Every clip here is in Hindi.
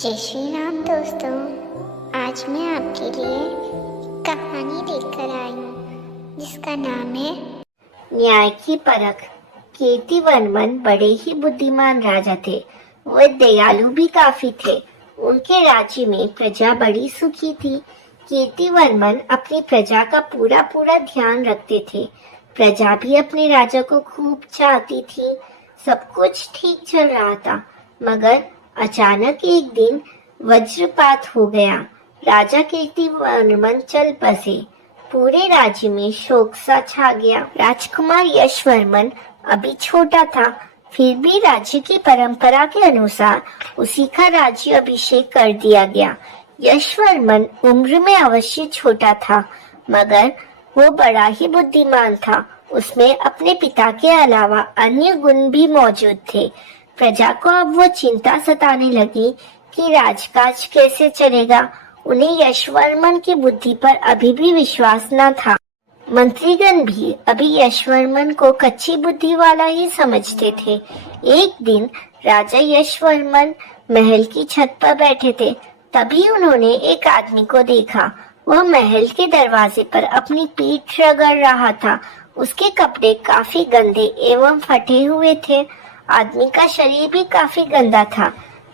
जय श्री राम दोस्तों। आज मैं आपके लिए कहानी लेकर आई हूँ जिसका नाम है न्याय की परख। कीर्तिवर्मन बड़े ही बुद्धिमान राजा थे। वे दयालु भी काफी थे। उनके राज्य में प्रजा बड़ी सुखी थी। कीर्तिवर्मन अपनी प्रजा का पूरा पूरा ध्यान रखते थे। प्रजा भी अपने राजा को खूब चाहती थी। सब कुछ ठीक चल रहा था, मगर अचानक एक दिन वज्रपात हो गया। राजा कीर्तिवर्मन चल बसे। पूरे राज्य में शोक सा छा गया। राजकुमार यशवर्मन अभी छोटा था, फिर भी राज्य की परंपरा के अनुसार उसी का राज्य अभिषेक कर दिया गया। यशवर्मन उम्र में अवश्य छोटा था, मगर वो बड़ा ही बुद्धिमान था। उसमें अपने पिता के अलावा अन्य गुण भी मौजूद थे। प्रजा को अब वो चिंता सताने लगी कि राजकाज कैसे चलेगा। उन्हें यशवर्मन की बुद्धि पर अभी भी विश्वास न था। मंत्रीगण भी अभी यशवर्मन को कच्ची बुद्धि वाला ही समझते थे। एक दिन राजा यशवर्मन महल की छत पर बैठे थे। तभी उन्होंने एक आदमी को देखा। वह महल के दरवाजे पर अपनी पीठ रगड़ रहा था। उसके कपड़े काफी गंदे एवं फटे हुए थे। आदमी का शरीर भी काफी गंदा था।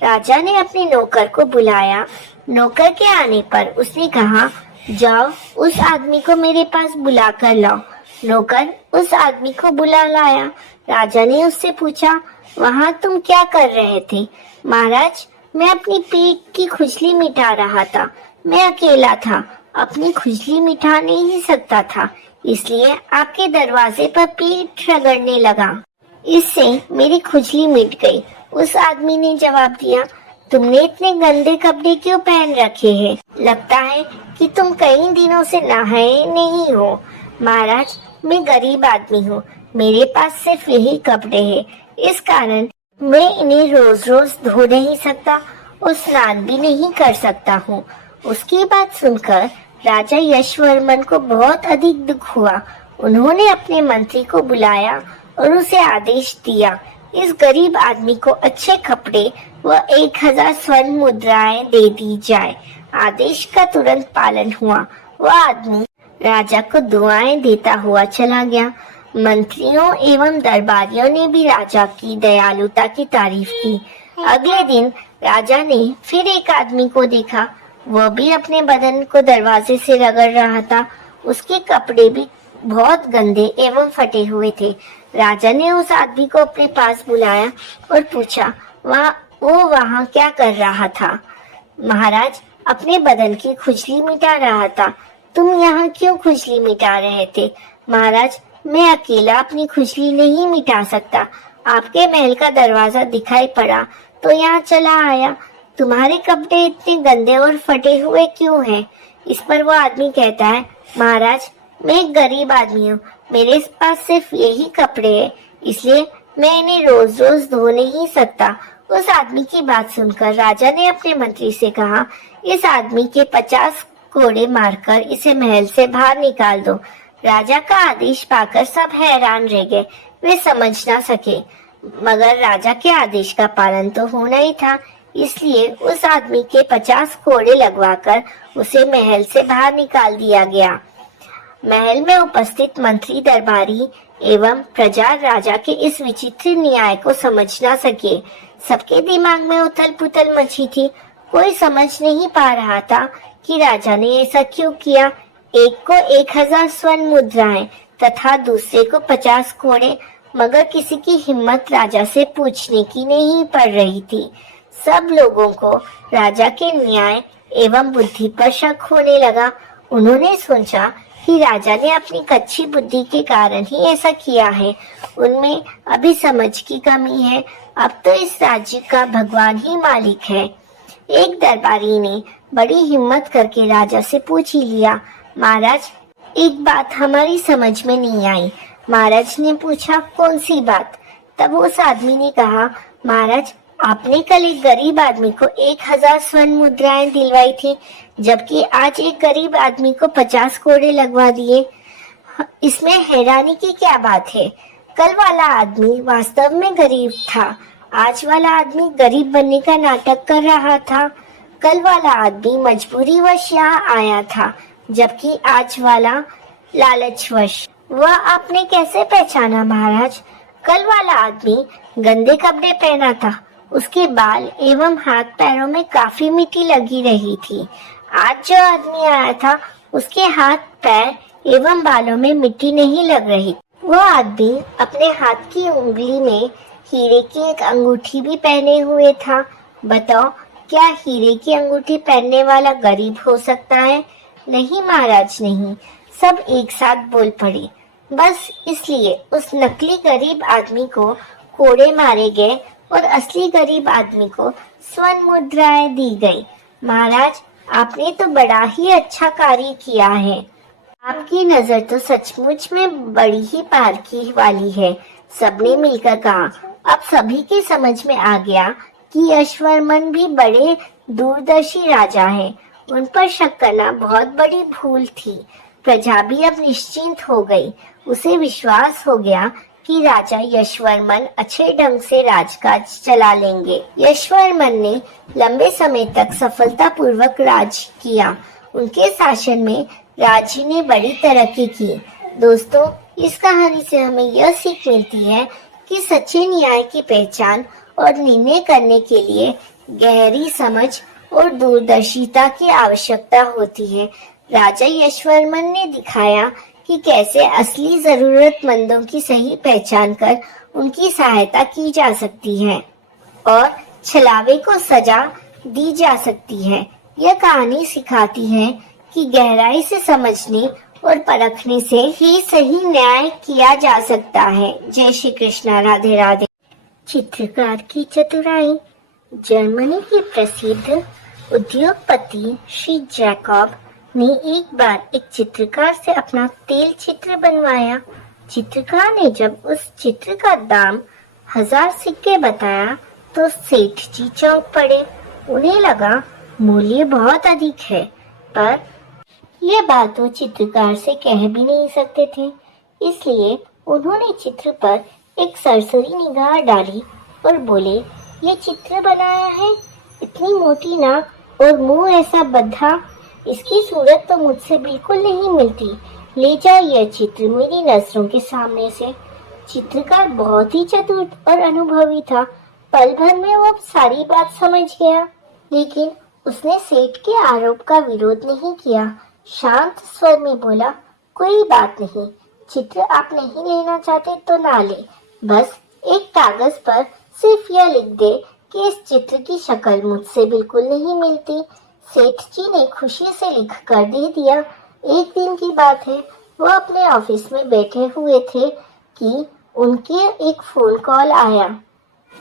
राजा ने अपने नौकर को बुलाया। नौकर के आने पर उसने कहा, जाओ उस आदमी को मेरे पास बुला कर लाओ। नौकर उस आदमी को बुला लाया। राजा ने उससे पूछा, वहाँ तुम क्या कर रहे थे? महाराज, मैं अपनी पीठ की खुजली मिटा रहा था। मैं अकेला था, अपनी खुजली मिटा नहीं सकता था, इसलिए आपके दरवाजे पर पीठ रगड़ने लगा। इससे मेरी खुजली मिट गई। उस आदमी ने जवाब दिया, तुमने इतने गंदे कपड़े क्यों पहन रखे हैं? लगता है कि तुम कई दिनों से नहाए नहीं हो। महाराज, मैं गरीब आदमी हूँ, मेरे पास सिर्फ यही कपड़े हैं। इस कारण मैं इन्हें रोज रोज धो नहीं सकता और स्नान भी नहीं कर सकता हूँ। उसकी बात सुनकर राजा यशवर्मन को बहुत अधिक दुख हुआ। उन्होंने अपने मंत्री को बुलाया और उसे आदेश दिया, इस गरीब आदमी को अच्छे कपड़े व 1000 स्वर्ण मुद्राएं दे दी जाए। आदेश का तुरंत पालन हुआ। वह आदमी राजा को दुआएं देता हुआ चला गया। मंत्रियों एवं दरबारियों ने भी राजा की दयालुता की तारीफ की। अगले दिन राजा ने फिर एक आदमी को देखा। वह भी अपने बदन को दरवाजे से रगड़ रहा था। उसके कपड़े भी बहुत गंदे एवं फटे हुए थे। राजा ने उस आदमी को अपने पास बुलाया और पूछा, वो वहाँ क्या कर रहा था? महाराज, अपने बदन की खुजली मिटा रहा था। तुम यहाँ क्यों खुजली मिटा रहे थे? महाराज, मैं अकेला अपनी खुजली नहीं मिटा सकता। आपके महल का दरवाजा दिखाई पड़ा तो यहाँ चला आया। तुम्हारे कपड़े इतने गंदे और फटे हुए क्यों हैं? इस पर वो आदमी कहता है, महाराज, मैं एक गरीब आदमी हूँ, मेरे पास सिर्फ यही कपड़े हैं, इसलिए मैं इन्हें रोज रोज धो नहीं सकता। उस आदमी की बात सुनकर राजा ने अपने मंत्री से कहा, इस आदमी के 50 कोड़े मारकर इसे महल से बाहर निकाल दो। राजा का आदेश पाकर सब हैरान रह गए। वे समझ ना सके, मगर राजा के आदेश का पालन तो होना ही था, इसलिए उस आदमी के 50 कोड़े लगवाकर उसे महल से बाहर निकाल दिया गया। महल में उपस्थित मंत्री, दरबारी एवं प्रजा राजा के इस विचित्र न्याय को समझ ना सके। सबके दिमाग में उथल पुथल मची थी। कोई समझ नहीं पा रहा था कि राजा ने ऐसा क्यों किया। एक को 1000 स्वर्ण मुद्राएं तथा दूसरे को 50 कोड़े, मगर किसी की हिम्मत राजा से पूछने की नहीं पड़ रही थी। सब लोगों को राजा के न्याय एवं बुद्धि पर शक होने लगा। उन्होंने सोचा कि राजा ने अपनी कच्ची बुद्धि के कारण ही ऐसा किया है। उनमें अभी समझ की कमी है। अब तो इस राज्य का भगवान ही मालिक है। एक दरबारी ने बड़ी हिम्मत करके राजा से पूछ ही लिया, महाराज, एक बात हमारी समझ में नहीं आई। महाराज ने पूछा, कौन सी बात? तब उस आदमी ने कहा, महाराज, आपने कल एक गरीब आदमी को 1000 स्वर्ण मुद्राएं दिलवाई थी, जबकि आज एक गरीब आदमी को 50 कोड़े लगवा दिए। इसमें हैरानी की क्या बात है? कल वाला आदमी वास्तव में गरीब था आज वाला आदमी गरीब बनने का नाटक कर रहा था, कल वाला आदमी मजबूरीवश यहाँ आया था, जबकि आज वाला लालचवश। वह आपने कैसे पहचाना महाराज? कल वाला आदमी गंदे कपड़े पहना था, उसके बाल एवं हाथ पैरों में काफी मिट्टी लगी रही थी। आज जो आदमी आया था उसके हाथ पैर एवं बालों में मिट्टी नहीं लग रही। वह आदमी अपने हाथ की उंगली में हीरे की एक अंगूठी भी पहने हुए था। बताओ, क्या हीरे की अंगूठी पहनने वाला गरीब हो सकता है? नहीं महाराज नहीं, सब एक साथ बोल पड़े। बस इसलिए उस नकली गरीब आदमी को कोड़े मारे गए और असली गरीब आदमी को स्वर्ण मुद्राएं दी गई। महाराज, आपने तो बड़ा ही अच्छा कार्य किया है। आपकी नजर तो सचमुच में बड़ी ही पारखी वाली है, सबने मिलकर कहा। अब सभी के समझ में आ गया कि यशवर्मन भी बड़े दूरदर्शी राजा हैं। उन पर शक करना बहुत बड़ी भूल थी। प्रजा भी अब निश्चिंत हो गई। उसे विश्वास हो गया कि राजा यशवर्मन अच्छे ढंग से राजकाज चला लेंगे। यशवर्मन ने लंबे समय तक सफलतापूर्वक राज किया। उनके शासन में राज्य ने बड़ी तरक्की की। दोस्तों, इस कहानी से हमें यह सीख मिलती है कि सच्चे न्याय की पहचान और निर्णय करने के लिए गहरी समझ और दूरदर्शिता की आवश्यकता होती है। राजा यशवर्मन ने दिखाया कि कैसे असली जरूरतमंदों की सही पहचान कर उनकी सहायता की जा सकती है और छलावे को सजा दी जा सकती है। यह कहानी सिखाती है कि गहराई से समझने और परखने से ही सही न्याय किया जा सकता है। जय श्री कृष्णा, राधे राधे। चित्रकार की चतुराई। जर्मनी के प्रसिद्ध उद्योगपति श्री जैकब ने एक बार एक चित्रकार से अपना तेल चित्र बनवाया। चित्रकार ने जब उस चित्र का दाम 1000 सिक्के बताया तो सेठ जी चौंक पड़े। उन्हें लगा मूल्य बहुत अधिक है, पर यह बात वो चित्रकार से कह भी नहीं सकते थे। इसलिए उन्होंने चित्र पर एक सरसरी निगाह डाली और बोले, ये चित्र बनाया है, इतनी मोटी नाक और मुंह ऐसा बद्धा, इसकी सूरत तो मुझसे बिल्कुल नहीं मिलती। ले जाओ यह चित्र मेरी नजरों के सामने से। चित्रकार बहुत ही चतुर और अनुभवी था। पल भर में वो सारी बात समझ गया, लेकिन उसने सेठ के आरोप का विरोध नहीं किया। शांत स्वर में बोला, कोई बात नहीं, चित्र आप नहीं लेना चाहते तो ना ले, बस एक कागज पर सिर्फ यह लिख दे कि इस चित्र की शक्ल मुझसे बिल्कुल नहीं मिलती। सेठ जी ने खुशी से लिख कर दे दिया। एक दिन की बात है, वो अपने ऑफिस में बैठे हुए थे कि उनके एक फोन कॉल आया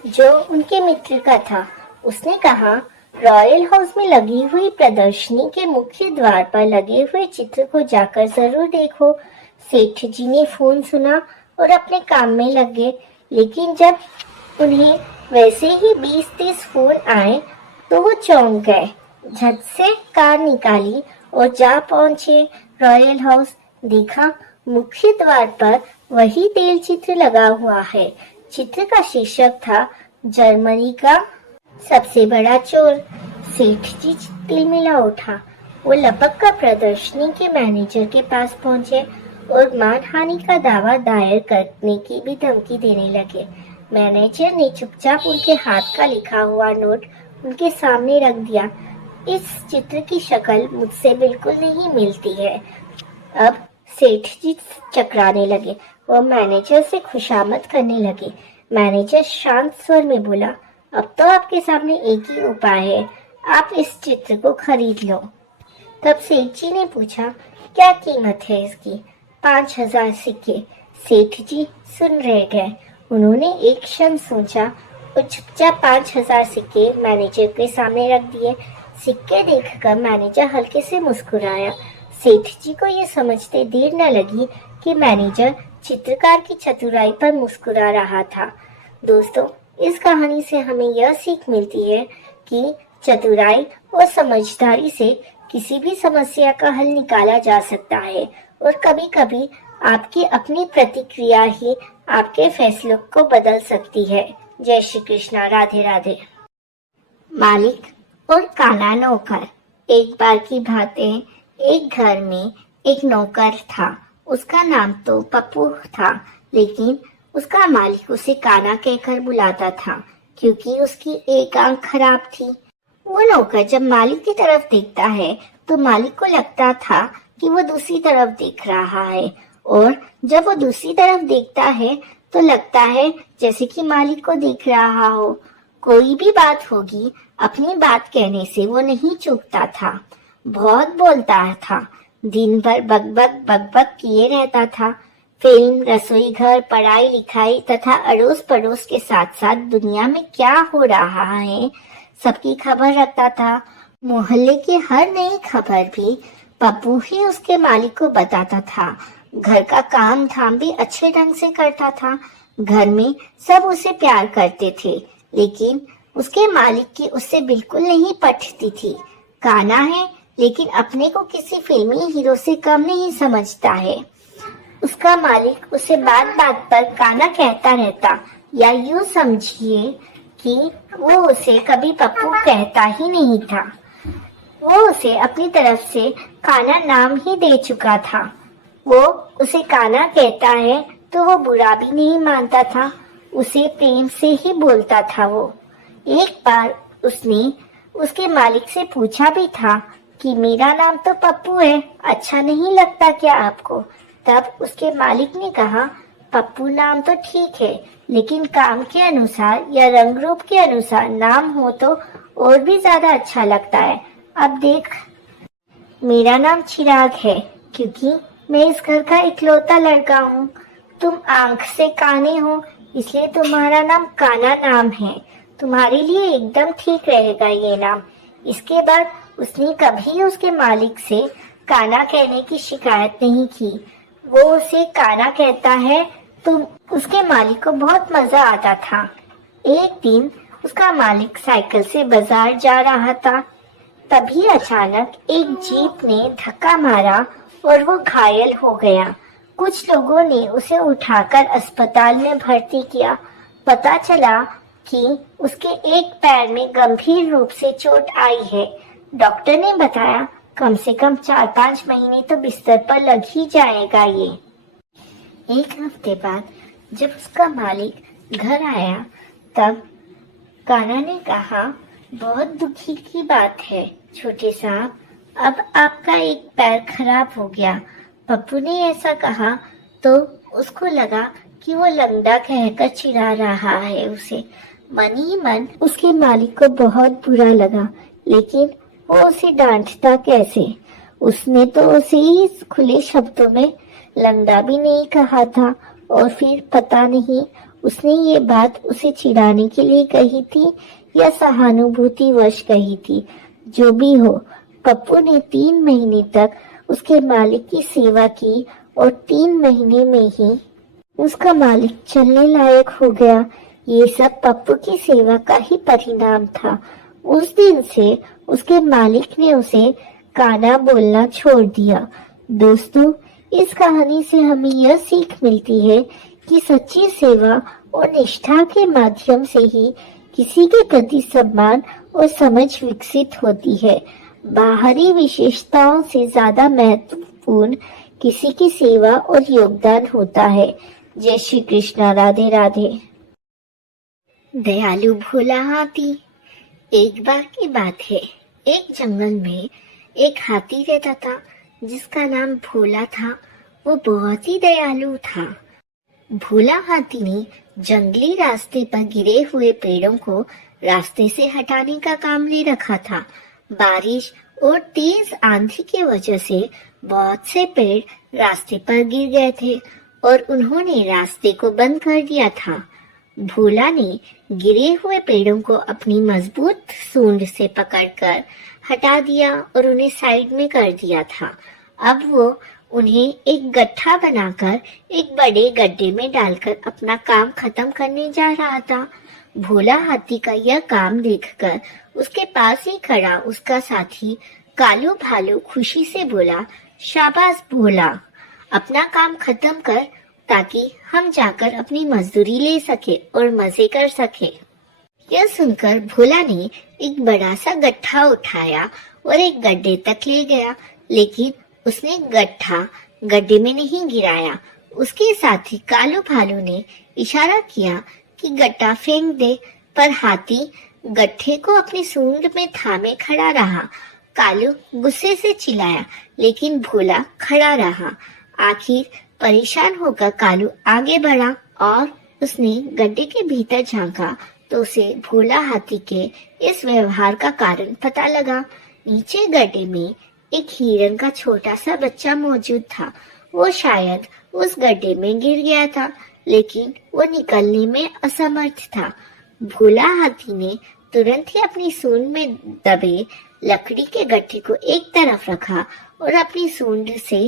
जो उनके मित्र का था। उसने कहा, रॉयल हाउस में लगी हुई प्रदर्शनी के मुख्य द्वार पर लगे हुए चित्र को जाकर जरूर देखो। सेठ जी ने फोन सुना और अपने काम में लग गए, लेकिन जब उन्हें वैसे ही 20-30 फोन आए तो वो चौंक गए। झट से कार निकाली और जा पहुंचे रॉयल हाउस। देखा, मुख्य द्वार पर वही तेल चित्र लगा हुआ है। चित्र का शीर्षक था, जर्मनी का सबसे बड़ा चोर। सेठ जी तिलमिला उठा। वो लपक कर प्रदर्शनी के मैनेजर के पास पहुंचे और मानहानि का दावा दायर करने की भी धमकी देने लगे। मैनेजर ने चुपचाप उनके हाथ का लिखा हुआ नोट उनके सामने रख दिया। इस चित्र की शक्ल मुझसे बिल्कुल नहीं मिलती है। अब सेठ जी चकराने लगे। वो मैनेजर से खुशामद करने लगे। मैनेजर शांत स्वर में बोला, अब तो आपके सामने एक ही उपाय है, आप इस चित्र को खरीद लो। तब सेठ जी ने पूछा, क्या कीमत है इसकी? 5000 सिक्के। सेठ जी सुन रह गए। उन्होंने एक क्षण सोचा और चुपचाप 5000 सिक्के मैनेजर के सामने रख दिए। सिक्के देखकर मैनेजर हल्के से मुस्कुराया। सेठ जी को यह समझते देर न लगी कि मैनेजर चित्रकार की चतुराई पर मुस्कुरा रहा था। दोस्तों, इस कहानी से हमें यह सीख मिलती है कि चतुराई और समझदारी से किसी भी समस्या का हल निकाला जा सकता है और कभी-कभी आपकी अपनी प्रतिक्रिया ही आपके फैसलों को बदल सकती है। जय श्री कृष्णा। राधे राधे। मालिक और काला नौकर। एक बार की भांति एक घर में एक नौकर था। उसका नाम तो पप्पू था, लेकिन उसका मालिक उसे काना कहकर बुलाता था क्योंकि उसकी एक आंख खराब थी। वो नौकर जब मालिक की तरफ देखता है तो मालिक को लगता था कि वो दूसरी तरफ देख रहा है, और जब वो दूसरी तरफ देखता है तो लगता है जैसे कि मालिक को देख रहा हो। कोई भी बात होगी, अपनी बात कहने से वो नहीं चूकता था। बहुत बोलता था, दिन भर बक किए रहता था। फिल्म, रसोई घर, पढ़ाई लिखाई तथा अड़ोस पड़ोस के साथ साथ दुनिया में क्या हो रहा है सबकी खबर रखता था। मोहल्ले की हर नई खबर भी पप्पू ही उसके मालिक को बताता था। घर का काम धाम भी अच्छे ढंग से करता था। घर में सब उसे प्यार करते थे, लेकिन उसके मालिक की उससे बिल्कुल नहीं पटती थी। काना है, लेकिन अपने को किसी फिल्मी हीरो से कम नहीं समझता है। उसका मालिक उसे बात बात पर काना कहता रहता, या यूं समझिए कि वो उसे कभी पप्पू कहता ही नहीं था। वो उसे अपनी तरफ से काना नाम ही दे चुका था। वो उसे काना कहता है तो वो बुरा भी नहीं मानता था, उसे प्रेम से ही बोलता था। वो एक बार उसने उसके मालिक से पूछा भी था कि मेरा नाम तो पप्पू है, अच्छा नहीं लगता क्या आपको? तब उसके मालिक ने कहा, पप्पू नाम तो ठीक है, लेकिन काम के अनुसार या रंग रूप के अनुसार नाम हो तो और भी ज्यादा अच्छा लगता है। अब देख, मेरा नाम चिराग है क्योंकि मैं इस घर का इकलौता लड़का हूँ। तुम आंख से काने हो, इसलिए तुम्हारा नाम काना नाम है। तुम्हारे लिए एकदम ठीक रहेगा ये नाम। इसके बाद उसने कभी उसके मालिक से काना कहने की शिकायत नहीं की। वो उसे काना कहता है तो उसके मालिक को बहुत मजा आता था। एक दिन उसका मालिक साइकिल से बाजार जा रहा था। तभी अचानक एक जीप ने धक्का मारा और वो घायल हो गया। कुछ लोगों ने उसे उठाकर अस्पताल में भर्ती किया। पता चला कि उसके एक पैर में गंभीर रूप से चोट आई है। डॉक्टर ने बताया कम से कम 4-5 महीने तो बिस्तर पर लग ही जाएगा ये। एक हफ्ते बाद जब उसका मालिक घर आया तब काना ने कहा, बहुत दुखी की बात है छोटे साहब, अब आपका एक पैर खराब हो गया। पप्पू ने ऐसा कहा तो उसको लगा कि वो लंगड़ा कहकर चिढ़ा रहा है उसे। मन ही मन उसके मालिक को बहुत बुरा लगा, लेकिन वो उसे डांटता कैसे? उसने तो उसे ही खुले शब्दों में लंगड़ा भी नहीं कहा था, और फिर पता नहीं उसने ये बात उसे चिढ़ाने के लिए कही थी या सहानुभूति वश कही थी। जो भी हो, पप्पू ने 3 महीने तक उसके मालिक की सेवा की और 3 महीने में ही उसका मालिक चलने लायक हो गया। ये सब पप्पू की सेवा का ही परिणाम था। उस दिन से उसके मालिक ने उसे काना बोलना छोड़ दिया। दोस्तों, इस कहानी से हमें यह सीख मिलती है कि सच्ची सेवा और निष्ठा के माध्यम से ही किसी के प्रति सम्मान और समझ विकसित होती है। बाहरी विशेषताओं से ज्यादा महत्वपूर्ण किसी की सेवा और योगदान होता है। जय श्री कृष्णा। राधे राधे। दयालु भोला हाथी। एक बार की बात है, एक जंगल में एक हाथी रहता था जिसका नाम भोला था। वो बहुत ही दयालु था। भोला हाथी ने जंगली रास्ते पर गिरे हुए पेड़ों को रास्ते से हटाने का काम ले रखा था। बारिश और तेज आंधी की वजह से बहुत से पेड़ रास्ते पर गिर गए थे और उन्होंने रास्ते को बंद कर दिया था। भोला ने गिरे हुए पेड़ों को अपनी मजबूत सूंड से पकड़कर हटा दिया और उन्हें साइड में कर दिया था। अब वो उन्हें एक गड्ढा बनाकर एक बड़े गड्ढे में डालकर अपना काम खत्म करने जा रहा था। भोला हाथी का यह काम देखकर उसके पास ही खड़ा उसका साथी कालू भालू खुशी से बोला, शाबाश भोला, अपना काम खत्म कर ताकि हम जाकर अपनी मजदूरी ले सके और मजे कर सके। यह सुनकर भोला ने एक बड़ा सा गट्ठा उठाया और एक गड्ढे तक ले गया, लेकिन उसने गट्ठा गड्ढे में नहीं गिराया। उसके साथ ही कालू भालू ने इशारा किया कि गट्टा फेंक दे, पर हाथी गट्ठे को अपनी सूंड में थामे खड़ा रहा। कालू गुस्से से चिल्लाया, लेकिन भोला खड़ा रहा। आखिर परेशान होकर कालू आगे बढ़ा और उसने गड्ढे के भीतर झांका तो उसे भोला हाथी के इस व्यवहार का कारण पता लगा। नीचे गड्ढे में एक हिरन का छोटा सा बच्चा मौजूद था। वो शायद उस गड्ढे में गिर गया था, लेकिन वो निकलने में असमर्थ था। भोला हाथी ने तुरंत ही अपनी सूंड में दबे लकड़ी के गट्ठे को एक तरफ रखा और अपनी सूंड से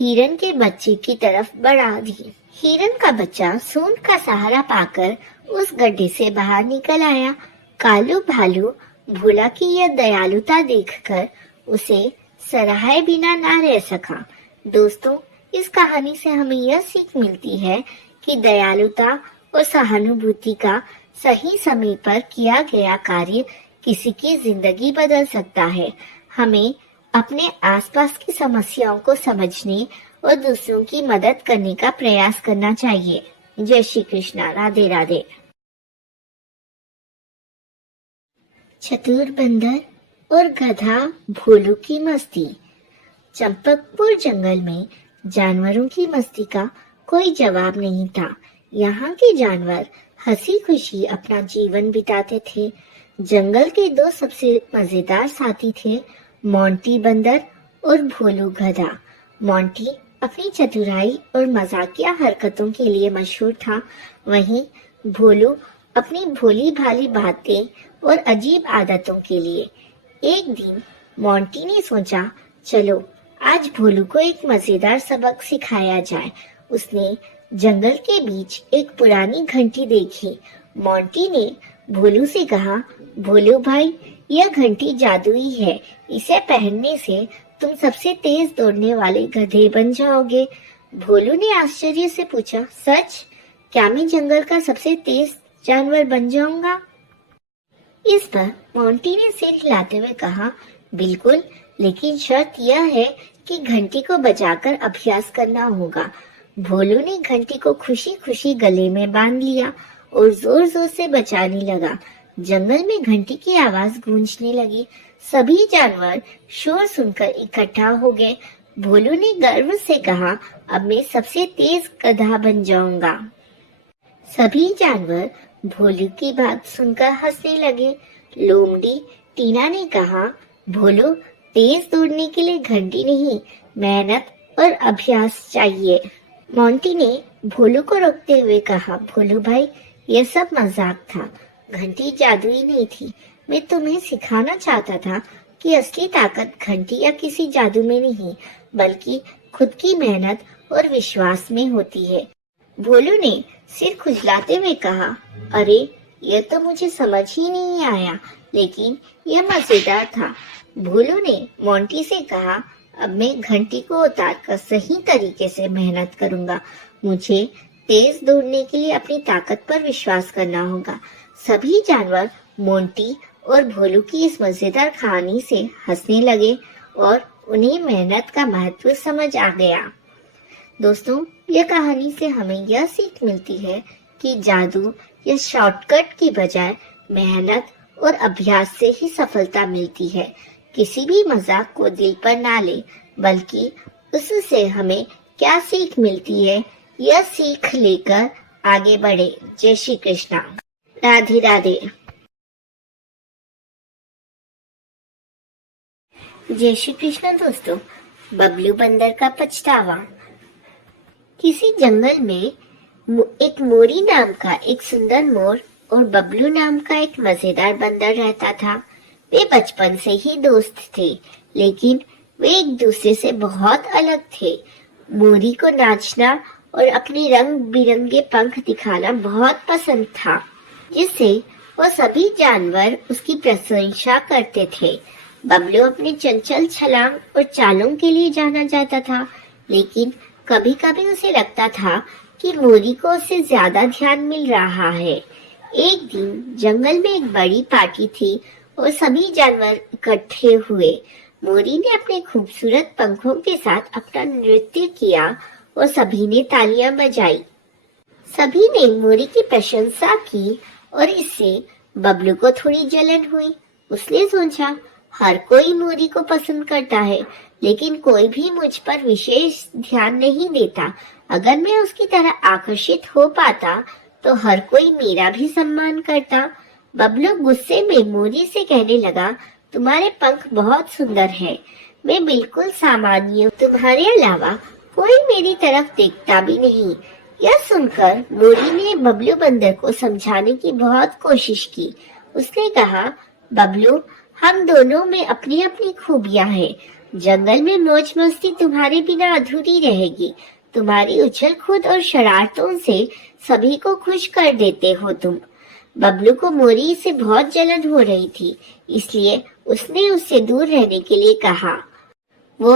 हिरन के बच्चे की तरफ बढ़ा दी। हिरन का बच्चा सूंड का सहारा पाकर उस गड्ढे से बाहर निकल आया। कालू भालू भोला की यह दयालुता देखकर उसे सराहे बिना ना रह सका। दोस्तों, इस कहानी से हमें यह सीख मिलती है कि दयालुता और सहानुभूति का सही समय पर किया गया कार्य किसी की जिंदगी बदल सकता है। हमें अपने आसपास की समस्याओं को समझने और दूसरों की मदद करने का प्रयास करना चाहिए। जय श्री कृष्णा। राधे राधे। चतुर बंदर और गधा भोलू की मस्ती। चंपकपुर जंगल में जानवरों की मस्ती का कोई जवाब नहीं था। यहाँ के जानवर हंसी खुशी अपना जीवन बिताते थे। जंगल के दो सबसे मजेदार साथी थे, मोंटी बंदर और भोलू गधा। मोंटी अपनी चतुराई और मजाकिया हरकतों के लिए मशहूर था, वहीं भोलू अपनी भोली भाली बातें और अजीब आदतों के लिए। एक दिन मोंटी ने सोचा, चलो आज भोलू को एक मजेदार सबक सिखाया जाए। उसने जंगल के बीच एक पुरानी घंटी देखी। मोंटी ने भोलू से कहा, भोलू भाई, यह घंटी जादुई है। इसे पहनने से तुम सबसे तेज दौड़ने वाले गधे बन जाओगे। भोलू ने आश्चर्य से पूछा, सच? क्या मैं जंगल का सबसे तेज जानवर बन जाऊंगा? इस पर मोंटी ने सिर हिलाते हुए कहा, बिल्कुल, लेकिन शर्त यह है कि घंटी को बजाकर अभ्यास करना होगा। भोलू ने घंटी को खुशी खुशी गले में बांध लिया और जोर जोर से बजाने लगा। जंगल में घंटी की आवाज गूंजने लगी। सभी जानवर शोर सुनकर इकट्ठा हो गए। भोलू ने गर्व से कहा, अब मैं सबसे तेज गधा बन जाऊंगा। सभी जानवर भोलू की बात सुनकर हंसने लगे। लोमड़ी टीना ने कहा, भोलू, तेज दौड़ने के लिए घंटी नहीं, मेहनत और अभ्यास चाहिए। मोंटी ने भोलू को रोकते हुए कहा, भोलू भाई, यह सब मजाक था। घंटी जादुई नहीं थी। मैं तुम्हें सिखाना चाहता था कि असली ताकत घंटी या किसी जादू में नहीं, बल्कि खुद की मेहनत और विश्वास में होती है। भोलू ने सिर खुजलाते हुए कहा, अरे, यह तो मुझे समझ ही नहीं आया, लेकिन यह मजेदार था। भोलू ने मोंटी से कहा, अब मैं घंटी को उतारकर सही तरीके से मेहनत करूंगा। मुझे तेज दौड़ने के लिए अपनी ताकत पर विश्वास करना होगा। सभी जानवर मोंटी और भोलू की इस मजेदार कहानी से हंसने लगे और उन्हें मेहनत का महत्व समझ आ गया। दोस्तों, यह कहानी से हमें यह सीख मिलती है कि जादू या शॉर्टकट की बजाय मेहनत और अभ्यास से ही सफलता मिलती है। किसी भी मजाक को दिल पर ना ले, बल्कि उससे हमें क्या सीख मिलती है, यह सीख लेकर आगे बढ़े। जय श्री कृष्णा। राधे राधे। जय श्री कृष्ण। दोस्तों, बबलू बंदर का पछतावा। किसी जंगल में एक मोरी नाम का एक सुंदर मोर और बबलू नाम का एक मजेदार बंदर रहता था। वे बचपन से ही दोस्त थे, लेकिन वे एक दूसरे से बहुत अलग थे। मोरी को नाचना और अपने रंग बिरंगे पंख दिखाना बहुत पसंद था, जिससे वो सभी जानवर उसकी प्रशंसा करते थे। बबलू अपने चंचल छलांग और चालों के लिए जाना जाता था, लेकिन कभी कभी उसे लगता था कि मोरी को उससे ज्यादा ध्यान मिल रहा है। एक दिन जंगल में एक बड़ी पार्टी थी और सभी जानवर इकट्ठे हुए। मोरी ने अपने खूबसूरत पंखों के साथ अपना नृत्य किया और सभी ने तालियां बजाई। सभी ने मोरी की प्रशंसा की और इससे बबलू को थोड़ी जलन हुई। उसने सोचा, हर कोई मोरी को पसंद करता है, लेकिन कोई भी मुझ पर विशेष ध्यान नहीं देता। अगर मैं उसकी तरह आकर्षित हो पाता तो हर कोई मेरा भी सम्मान करता। बबलू गुस्से में मोरी से कहने लगा, तुम्हारे पंख बहुत सुंदर हैं। मैं बिल्कुल सामान्य हूँ, तुम्हारे अलावा कोई मेरी तरफ देखता भी नहीं। यह सुनकर मोरी ने बबलू बंदर को समझाने की बहुत कोशिश की। उसने कहा, बबलू, हम दोनों में अपनी अपनी खूबियां हैं। जंगल में मौज मस्ती तुम्हारे बिना अधूरी रहेगी। तुम्हारी उछल कूद और शरारतों से सभी को खुश कर देते हो तुम। बबलू को मोरी से बहुत जलन हो रही थी, इसलिए उसने उससे दूर रहने के लिए कहा। वो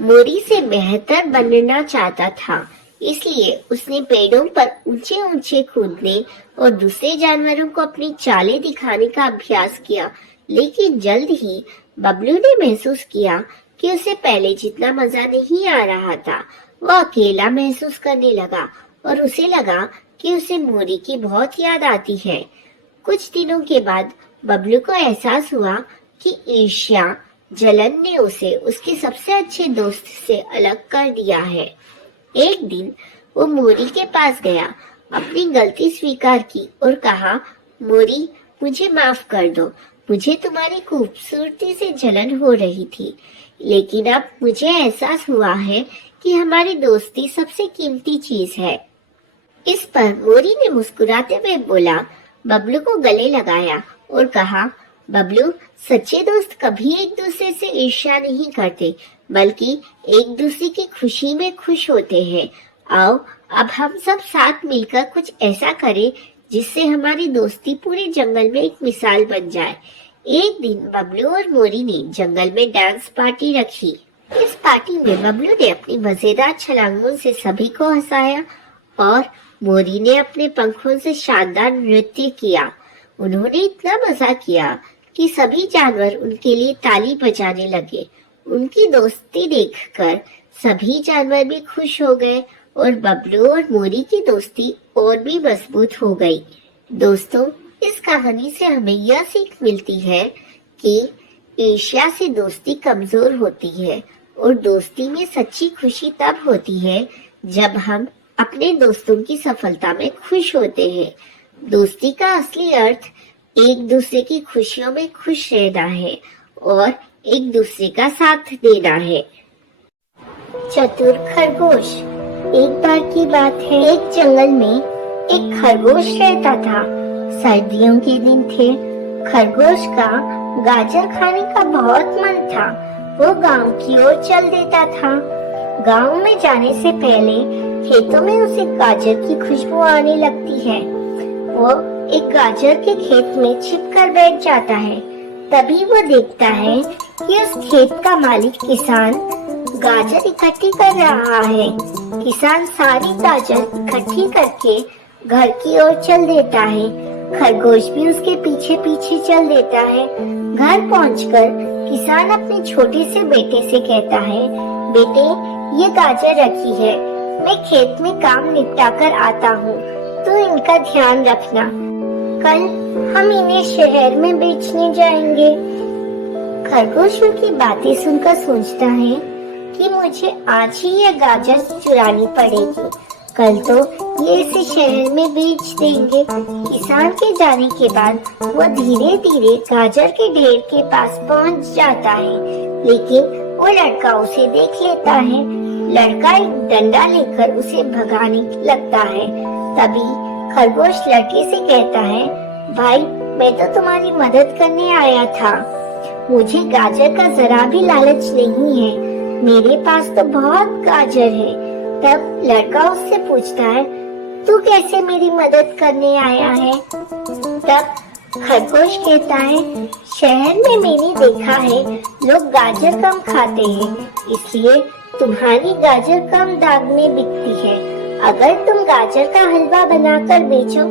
मोरी से बेहतर बनना चाहता था, इसलिए उसने पेड़ों पर ऊंचे ऊंचे कूदने और दूसरे जानवरों को अपनी चालें दिखाने का अभ्यास किया। लेकिन जल्द ही बबलू ने महसूस किया कि उसे पहले जितना मजा नहीं आ रहा था। वह अकेला महसूस करने लगा और उसे लगा कि उसे मोरी की बहुत याद आती है। कुछ दिनों के बाद बबलू को एहसास हुआ कि ईर्ष्या, जलन ने उसे उसके सबसे अच्छे दोस्त से अलग कर दिया है। एक दिन वो मोरी के पास गया, अपनी गलती स्वीकार की और कहा, मोरी, मुझे माफ कर दो। मुझे तुम्हारी खूबसूरती से जलन हो रही थी, लेकिन अब मुझे एहसास हुआ है कि हमारी दोस्ती सबसे कीमती चीज है। इस पर मोरी ने मुस्कुराते हुए बोला, बबलू को गले लगाया और कहा, बबलू, सच्चे दोस्त कभी एक दूसरे से ईर्ष्या नहीं करते, बल्कि एक दूसरे की खुशी में खुश होते हैं। आओ अब हम सब साथ मिलकर कुछ ऐसा करें जिससे हमारी दोस्ती पूरे जंगल में एक मिसाल बन जाए। एक दिन बबलू और मोरी ने जंगल में डांस पार्टी रखी। इस पार्टी में बबलू ने अपनी मजेदार छलांगों से सभी को हंसाया और मोरी ने अपने पंखों से शानदार नृत्य किया। उन्होंने इतना मजा किया कि सभी जानवर उनके लिए ताली बजाने लगे। उनकी दोस्ती देखकर सभी जानवर भी खुश हो गए और बबलू और मोरी की दोस्ती और भी मजबूत हो गई। दोस्तों, इस कहानी से हमें यह सीख मिलती है कि ईर्ष्या से दोस्ती कमजोर होती है और दोस्ती में सच्ची खुशी तब होती है जब हम अपने दोस्तों की सफलता में खुश होते हैं। दोस्ती का असली अर्थ एक दूसरे की खुशियों में खुश रहना है और एक दूसरे का साथ देना है। चतुर खरगोश। एक बार की बात है, एक जंगल में एक खरगोश रहता था। सर्दियों के दिन थे। खरगोश का गाजर खाने का बहुत मन था। वो गांव की ओर चल देता था। गांव में जाने से पहले खेतों में उसे गाजर की खुशबू आने लगती है। वो एक गाजर के खेत में छिपकर बैठ जाता है। तभी वो देखता है कि उस खेत का मालिक किसान गाजर इकट्ठी कर रहा है। किसान सारी गाजर इकट्ठी करके घर की ओर चल देता है। खरगोश भी उसके पीछे पीछे चल देता है। घर पहुंचकर किसान अपने छोटे से बेटे से कहता है, बेटे, ये गाजर रखी है, मैं खेत में काम निपटा कर आता हूँ, तो इनका ध्यान रखना। कल हम इन्हें शहर में बेचने जाएंगे। खरगोश उनकी बातें सुनकर सोचता है कि मुझे आज ही ये गाजर चुरानी पड़ेगी, कल तो ये इसे शहर में बेच देंगे। किसान के जाने के बाद वो धीरे धीरे गाजर के ढेर के पास पहुंच जाता है, लेकिन वो लड़का उसे देख लेता है। लड़का एक डंडा लेकर उसे भगाने लगता है। तभी खरगोश लड़के से कहता है, भाई, मैं तो तुम्हारी मदद करने आया था। मुझे गाजर का जरा भी लालच नहीं है, मेरे पास तो बहुत गाजर है। तब लड़का उससे पूछता है, तू कैसे मेरी मदद करने आया है? तब खरगोश कहता है, शहर में मैंने देखा है लोग गाजर कम खाते हैं, इसलिए तुम्हारी गाजर कम दाम में बिकती है। अगर तुम गाजर का हलवा बनाकर बेचो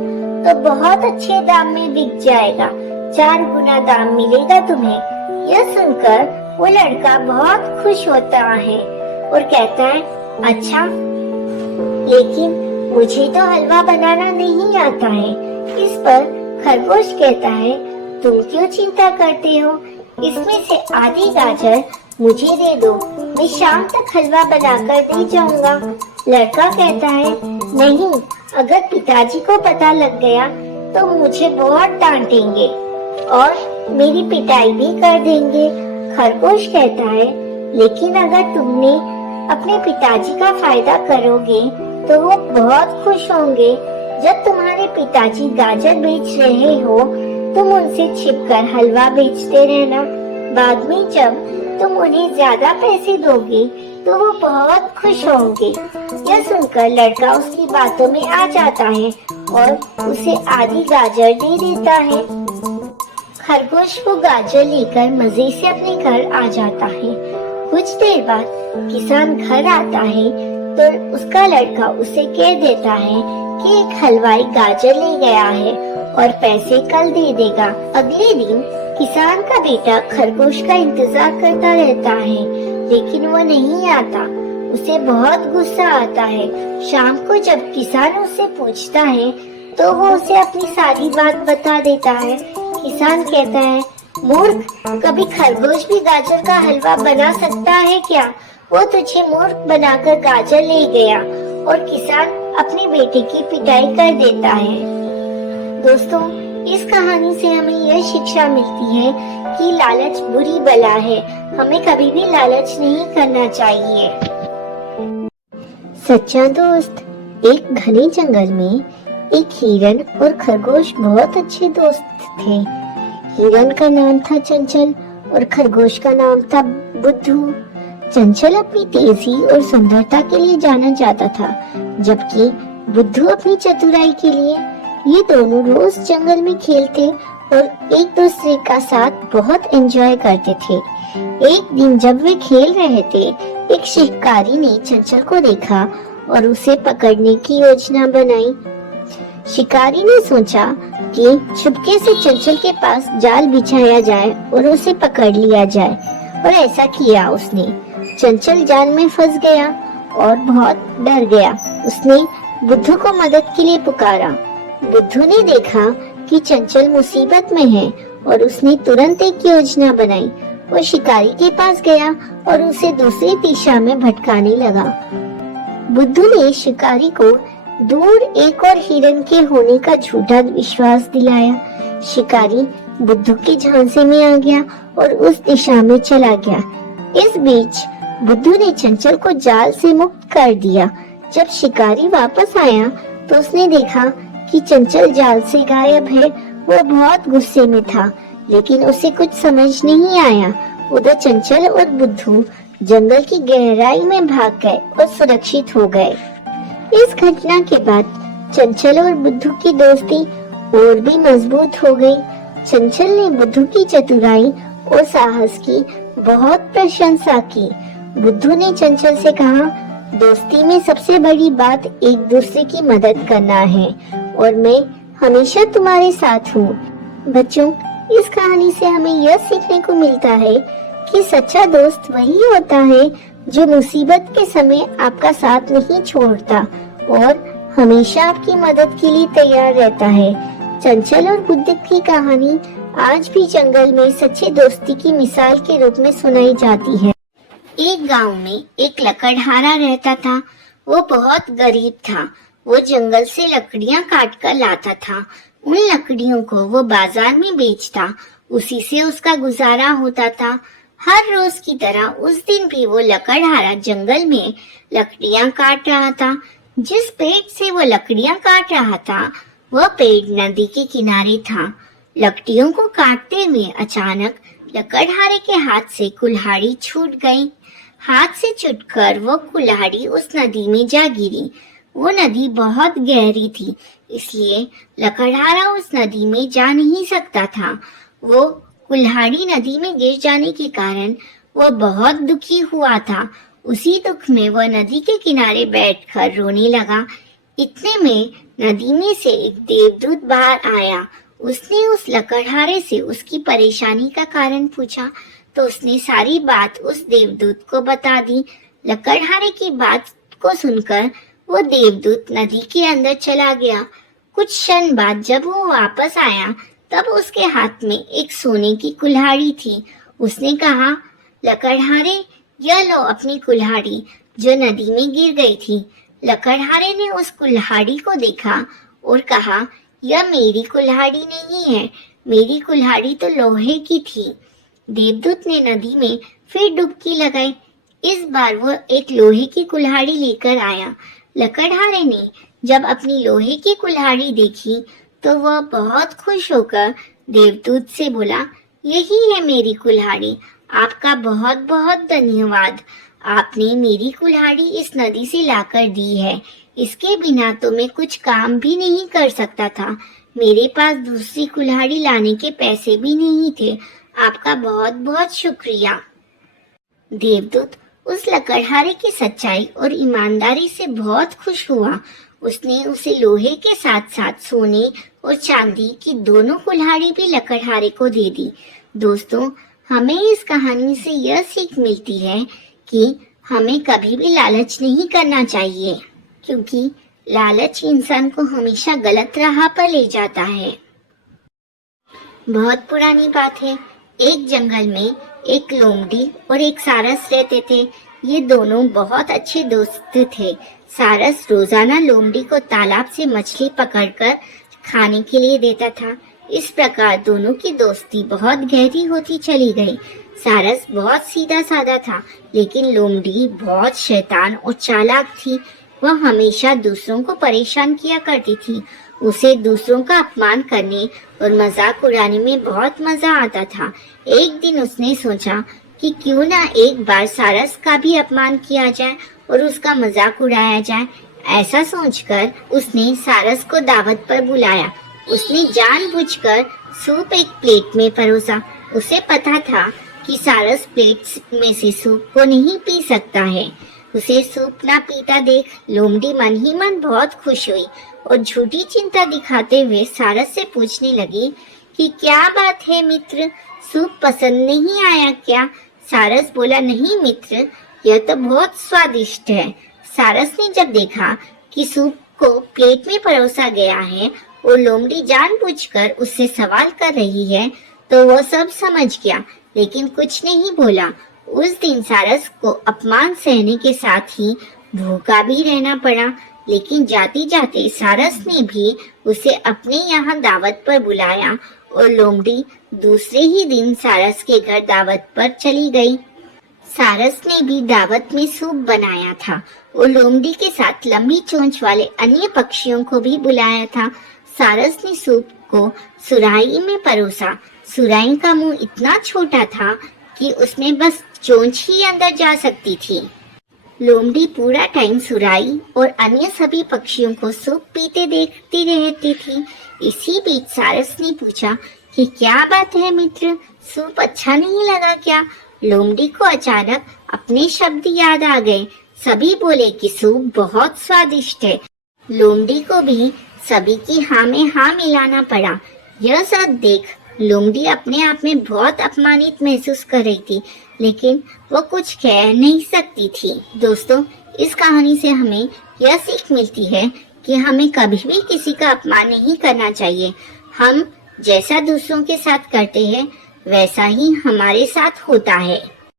तो बहुत अच्छे दाम में बिक जाएगा, 4 गुना दाम मिलेगा तुम्हें। यह सुनकर वो लड़का बहुत खुश होता है और कहता है, अच्छा, लेकिन मुझे तो हलवा बनाना नहीं आता है। इस पर खरगोश कहता है, तुम क्यों चिंता करते हो, इसमें से आधी गाजर मुझे दे दो, मैं शाम तक हलवा बनाकर दे जाऊंगा। लड़का कहता है, नहीं, अगर पिताजी को पता लग गया तो मुझे बहुत डांटेंगे और मेरी पिटाई भी कर देंगे। खरगोश कहता है, लेकिन अगर तुमने अपने पिताजी का फायदा करोगे तो वो बहुत खुश होंगे। जब तुम्हारे पिताजी गाजर बेच रहे हो तुम उनसे छिपकर हलवा बेचते रहना। बाद में जब तुम उन्हें ज्यादा पैसे दोगे तो वो बहुत खुश होंगे। यह सुनकर लड़का उसकी बातों में आ जाता है और उसे आधी गाजर दे देता है। खरगोश वो गाजर लेकर मजे से अपने घर आ जाता है। कुछ देर बाद किसान घर आता है तो उसका लड़का उसे कह देता है कि एक हलवाई गाजर ले गया है और पैसे कल दे देगा। अगले दिन किसान का बेटा खरगोश का इंतजार करता रहता है, लेकिन वो नहीं आता। उसे बहुत गुस्सा आता है। शाम को जब किसान उससे पूछता है तो वो उसे अपनी सारी बात बता देता है। किसान कहता है, मूर्ख, कभी खरगोश भी गाजर का हलवा बना सकता है क्या? वो तुझे मूर्ख बनाकर गाजर ले गया। और किसान अपने बेटे की पिटाई कर देता है। दोस्तों, इस कहानी से हमें यह शिक्षा मिलती है कि लालच बुरी बला है, हमें कभी भी लालच नहीं करना चाहिए। सच्चा दोस्त। एक घने जंगल में एक हिरन और खरगोश बहुत अच्छे दोस्त थे। हिरन का नाम था चंचल और खरगोश का नाम था बुद्धू। चंचल अपनी तेजी और सुंदरता के लिए जाना जाता था, जबकि बुद्धू अपनी चतुराई के लिए। ये दोनों रोज जंगल में खेलते और एक दूसरे का साथ बहुत एंजॉय करते थे। एक दिन जब वे खेल रहे थे, एक शिकारी ने चंचल को देखा और उसे पकड़ने की योजना बनाई। शिकारी ने सोचा कि चुपके से चंचल के पास जाल बिछाया जाए और उसे पकड़ लिया जाए, और ऐसा किया उसने। चंचल जाल में फंस गया और बहुत डर गया। उसने बुद्धू को मदद के लिए पुकारा। बुद्धू ने देखा कि चंचल मुसीबत में है और उसने तुरंत एक योजना बनाई। वो शिकारी के पास गया और उसे दूसरी दिशा में भटकाने लगा। बुद्धू ने शिकारी को दूर एक और हिरन के होने का झूठा विश्वास दिलाया। शिकारी बुद्धू के झांसे में आ गया और उस दिशा में चला गया। इस बीच बुद्धू ने चंचल को जाल से मुक्त कर दिया। जब शिकारी वापस आया तो उसने देखा कि चंचल जाल से गायब है। वो बहुत गुस्से में था, लेकिन उसे कुछ समझ नहीं आया। उधर चंचल और बुद्धू जंगल की गहराई में भाग गए और सुरक्षित हो गए। इस घटना के बाद चंचल और बुद्धू की दोस्ती और भी मजबूत हो गई। चंचल ने बुद्धू की चतुराई और साहस की बहुत प्रशंसा की। बुद्धू ने चंचल से कहा, दोस्ती में सबसे बड़ी बात एक दूसरे की मदद करना है और मैं हमेशा तुम्हारे साथ हूँ। बच्चों, इस कहानी से हमें यह सीखने को मिलता है कि सच्चा दोस्त वही होता है जो मुसीबत के समय आपका साथ नहीं छोड़ता और हमेशा आपकी मदद के लिए तैयार रहता है। चंचल और बुद्धू की कहानी आज भी जंगल में सच्चे दोस्ती की मिसाल के रूप में सुनाई जाती है। एक गांव में एक लकड़हारा रहता था। वो बहुत गरीब था। वो जंगल से लकड़ियां काट कर लाता था। उन लकड़ियों को वो बाजार में बेचता। उसी से उसका गुजारा होता था। हर रोज की तरह उस दिन भी वो लकड़हारा जंगल में लकड़ियां काट रहा था। जिस पेड़ से वो लकड़ियां काट रहा था वह पेड़ नदी के किनारे था। लकड़ियों को काटते हुए अचानक लकड़हारे के हाथ से कुल्हाड़ी छूट गई। हाथ से छूटकर वो कुल्हाड़ी उस नदी में जा गिरी। वो नदी बहुत गहरी थी, इसलिए लकड़हारा उस नदी में जा नहीं सकता था। वो कुल्हाड़ी नदी में गिर जाने के कारण वो बहुत दुखी हुआ था। उसी दुख में वह नदी के किनारे बैठकर रोने लगा। इतने में नदी में से एक देवदूत बाहर आया। उसने उस लकड़हारे से उसकी परेशानी का कारण पूछा तो उसने सारी बात उस देवदूत को बता दी। लकड़हारे की बात को सुनकर वो देवदूत नदी के अंदर चला गया। कुछ क्षण बाद जब वो वापस आया तब उसके हाथ में एक सोने की कुल्हाड़ी थी। उसने कहा, लकड़हारे, यह लो अपनी कुल्हाड़ी जो नदी में गिर गई थी। लकड़हारे ने उस कुल्हाड़ी को देखा और कहा, यह मेरी कुल्हाड़ी नहीं है, मेरी कुल्हाड़ी तो लोहे की थी। देवदूत ने नदी में फिर डुबकी लगाई। इस बार वो एक लोहे की कुल्हाड़ी लेकर आया। लकड़हारे ने जब अपनी लोहे की कुल्हाड़ी देखी तो वह बहुत खुश होकर देवदूत से बोला, यही है मेरी कुल्हाड़ी, आपका बहुत बहुत धन्यवाद। आपने मेरी कुल्हाड़ी इस नदी से लाकर दी है। इसके बिना तो मैं कुछ काम भी नहीं कर सकता था। मेरे पास दूसरी कुल्हाड़ी लाने के पैसे भी नहीं थे। आपका बहुत बहुत शुक्रिया। देवदूत उस लकड़हारे की सच्चाई और ईमानदारी से बहुत खुश हुआ। उसने उसे लोहे के साथ साथ सोने और चांदी की दोनों कुल्हाड़ी भी लकड़हारे को दे दी। दोस्तों, हमें इस कहानी से यह सीख मिलती है कि हमें कभी भी लालच नहीं करना चाहिए, क्योंकि लालच इंसान को हमेशा गलत राह पर ले जाता है। बहुत पुरानी बात है, एक जंगल में एक लोमड़ी और एक सारस रहते थे। ये दोनों बहुत अच्छे दोस्त थे। सारस रोजाना लोमड़ी को तालाब से मछली पकड़कर खाने के लिए देता था। इस प्रकार दोनों की दोस्ती बहुत गहरी होती चली गई। सारस बहुत सीधा साधा था, लेकिन लोमड़ी बहुत शैतान और चालाक थी। वह हमेशा दूसरों को परेशान किया करती थी। उसे दूसरों का अपमान करने और मजाक उड़ाने में बहुत मजा आता था। एक दिन उसने सोचा कि क्यों ना एक बार सारस का भी अपमान किया जाए और उसका मजाक उड़ाया जाए। ऐसा सोचकर उसने सारस को दावत पर बुलाया। उसने जानबूझकर सूप एक प्लेट में परोसा। उसे पता था कि सारस प्लेट में से सूप को नहीं पी सकता है। उसे सूप ना पीता देख लोमड़ी मन ही मन बहुत खुश हुई और झूठी चिंता दिखाते हुए सारस से पूछने लगी कि क्या बात है मित्र, सूप पसंद नहीं आया क्या? सारस बोला, नहीं मित्र, यह तो बहुत स्वादिष्ट है। सारस ने जब देखा कि सूप को प्लेट में परोसा गया है और लोमड़ी जानबूझकर उससे सवाल कर रही है तो वह सब समझ गया, लेकिन कुछ नहीं बोला। उस दिन सारस को अपमान सहने के साथ ही भूखा भी रहना पड़ा, लेकिन जाते जाते सारस ने भी उसे अपने यहाँ दावत पर बुलाया और लोमड़ी दूसरे ही दिन सारस के घर दावत पर चली गई। सारस ने भी दावत में सूप बनाया था और लोमड़ी के साथ लंबी चोंच वाले अन्य पक्षियों को भी बुलाया था। सारस ने सूप को सुराही में परोसा। सुराही का मुंह इतना छोटा था कि उसमें बस चोंच ही अंदर जा सकती थी। लोमड़ी पूरा टाइम सुराही और अन्य सभी पक्षियों को सूप पीते देखती रहती थी। इसी बीच सारस ने पूछा कि क्या बात है मित्र, सूप अच्छा नहीं लगा क्या? लोमड़ी को अचानक अपने शब्द याद आ गए। सभी बोले कि सूप बहुत स्वादिष्ट है। लोमड़ी को भी सभी की हाँ में हाँ मिलाना पड़ा। यह सब देख लोमड़ी अपने आप में बहुत अपमानित महसूस कर रही थी, लेकिन वो कुछ कह नहीं सकती थी। दोस्तों, इस कहानी से हमें यह सीख मिलती है कि हमें कभी भी किसी का अपमान नहीं करना चाहिए। हम जैसा दूसरों के साथ करते हैं वैसा ही हमारे साथ होता है।